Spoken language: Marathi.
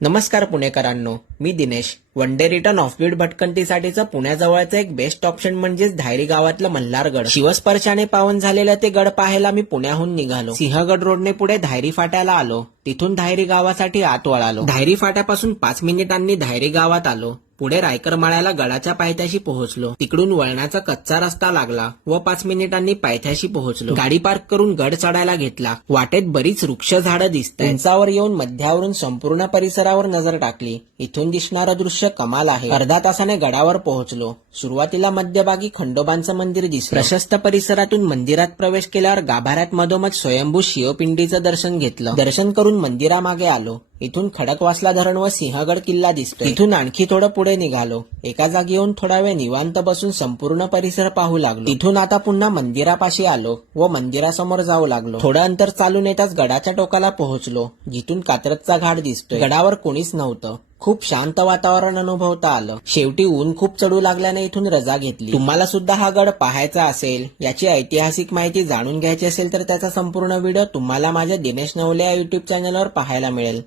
नमस्कार पुणेकरांनो, मी Dinesh. One day return offbeat भटकंतीसाठीचं पुण्याजवळचं एक बेस्ट ऑप्शन म्हणजेच धायरी गावातलं मल्हारगड. शिवस्पर्शाने पावन झालेलं ते गड पाहायला मी पुण्याहून निघालो. सिंहगड रोडने पुढे धायरी फाट्याला आलो. तिथून धायरी गावासाठी आत वळालो. धायरी फाट्यापासून 5 मिनिटांनी धायरी गावात आलो. पुढे रायकर माळ्याला गडाच्या पायथ्याशी पोहोचलो. तिकडून वळणाचा कच्चा रस्ता लागला व 5 मिनिटांनी पायथ्याशी पोहोचलो. गाडी पार्क करून गड चढायला घेतला. वाटेत बरीच वृक्ष झाडं दिसतात. उंचावर येऊन मध्यावरून संपूर्ण परिसरावर नजर टाकली. इथून दिसणारं दृश्य कमाल आहे. अर्धा तासाने गडावर पोहोचलो. सुरुवातीला मध्यभागी खंडोबांचं मंदिर दिसलं. प्रशस्त परिसरातून मंदिरात प्रवेश केल्यावर गाभाऱ्यात मधोमध स्वयंभू शिवपिंडीचं दर्शन घेतलं. दर्शन करून मंदिरामागे आलो. इथून खडकवासला धरण व सिंहगड किल्ला दिसतो. इथून आणखी थोडं पुढे निघालो. एका जागी येऊन थोडा वेळ निवांत बसून संपूर्ण परिसर पाहू लागलो. तिथून आता पुन्हा मंदिरापाशी आलो व मंदिरासमोर जाऊ लागलो. थोडं अंतर चालून येताच गडाच्या टोकाला पोहोचलो, जिथून कात्रजचा घाट दिसतोय. गडावर कोणीच नव्हतं. खूप शांत वातावरण अनुभवता आलं. शेवटी ऊन खूप चढू लागल्याने इथून रजा घेतली. तुम्हाला सुद्धा हा गड पाहायचा असेल, याची ऐतिहासिक माहिती जाणून घ्यायची असेल तर त्याचा संपूर्ण व्हिडिओ तुम्हाला माझ्या दिनेश नवले या युट्यूब चॅनलवर पाहायला मिळेल.